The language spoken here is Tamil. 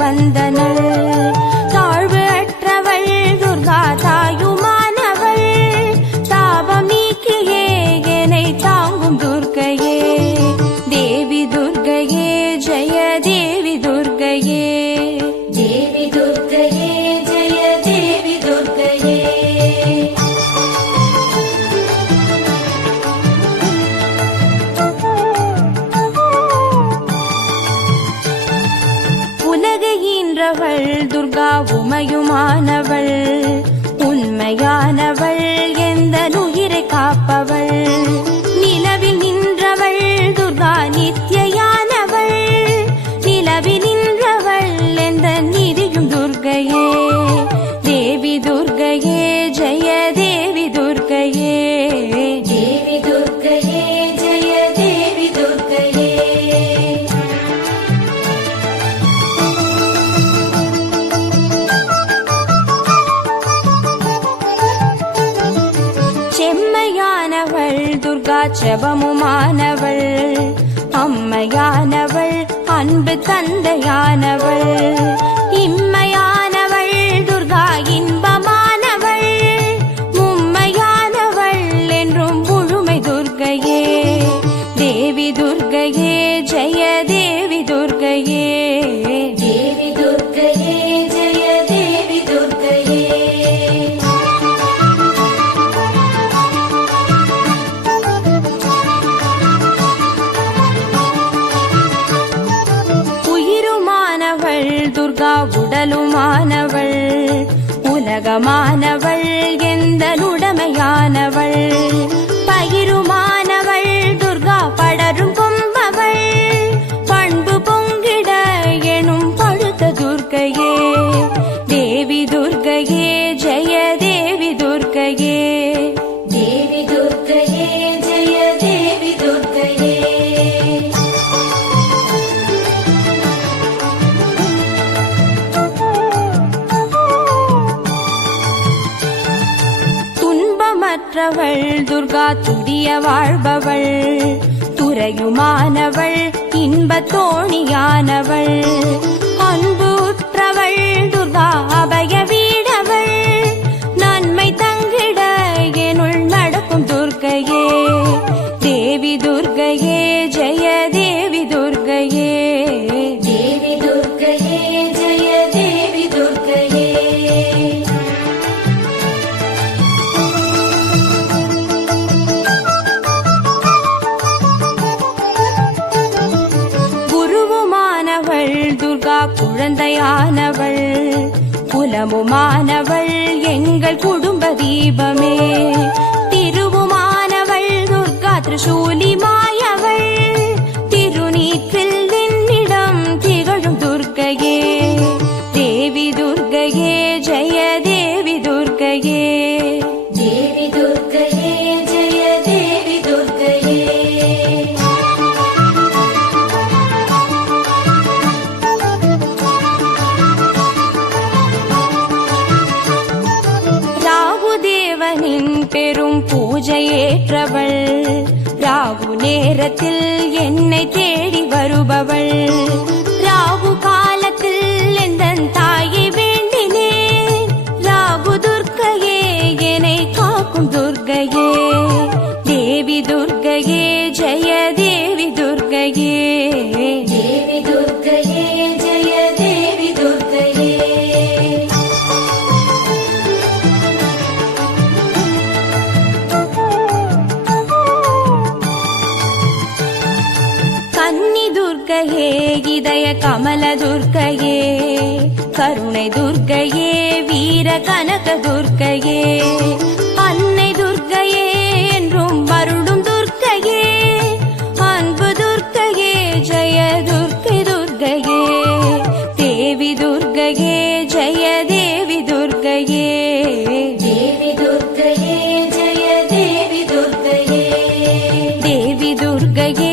வந்தனள் தாழ்வு அற்றவள் துர்கா தாயுமானவள் தாபம் நீக்கியே என்னை தாங்கும் துர்க்கையே தேவி துர்க்கையே ஜெய தேவி துர்க்கையே தேவி துர்க்கையே ஜெய தேவி துர்க்கையே துர்கா உமையுமானவள் உண்மையானவள் எந்த உயிரை காப்பவள் நிலவில் நின்றவள் துர்கா நித்யானவள் நிலவில் நின்றவள் எந்த நிதியும் துர்க்கையே தேவி துர்க்கையே ஜெய தேவி துர்க்கையே தேவி துர்க்கையே ஜெய தேவி துர்க்கையே செம்மையானவள் துர்கா செபமுமானவள் அம்மையானவள் அன்பு தந்தையானவள் இம்மையானவள் துர்கா இன்பமானவள் மும்மையானவள் என்றும் முழுமை துர்க்கையே தேவி துர்க்கையே ஜெய தேவி துர்க்கையே தேவி துர்க்கையே ஜெய தேவி துர்க்கையே துர்கா உடலுமானவள் உலகமானவள் எந்த உடமையானவள் பகிருமானவள் துர்கா படரும் கொம்பவள் பண்பு பொங்கிட எனும் பழுத்த துர்க்கையே தேவி துர்க்கையே ஜெய தேவி துர்க்கையே தேவி துர்க்கையே ஜெய தேவி துர்க்கையே மற்றவள் துர்கா துரிய வாழ்பவள் துறையுமானவள் இன்பத் தோணியானவள் அன்பு உற்றவள் துர்கா அபய வீடவள் நன்மை தங்கிட எனுள் நடக்கும் துர்க்கையே தேவி துர்க்கையே ஜெய தேவி துர்க்கையே தேவி துர்க்கையே ஜெய தேவி துர்க்கையே துர்கா குழந்தையானவள் குலமுமானவள் எங்கள் குடும்ப தீபமே திருவுமானவள் துர்கா திரிசூலி மாயவள் திருநீற்றில் என்னிடம் திகழும் துர்க்கையே தேவி துர்க்கையே ஜெய தேவி துர்க்கையே தேவி துர்க்கையே ஜெய தேவி துர்க்கையே பெரும் பூஜையேற்றவள் ராகு நேரத்தில் என்னை தேடி வருபவள் ராகு காலத்தில் எந்தன் தாயை வேண்டினேன் ராகு துர்க்கையே என்னை காக்கும் துர்க்கையே தேவி துர்க்கையே ஜெய தேவி துர்க்கையே தேவி துர்க்கையே ஜெய தேவி துர்க்கையே கன்னி துர்க்கையே இதய கமல துர்க்கையே கருணை துர்க்கையே வீர கனக துர்க்கையே அன்னை துர்க்கையே என்றும் வருடும் துர்க்கையே அன்பு துர்க்கையே ஜெய துர்க்கை துர்க்கையே தேவி துர்க்கையே ஜெய தேவி துர்க்கையே தேவி துர்க்கையே ஜெய தேவி துர்க்கையே தேவி துர்க்கையே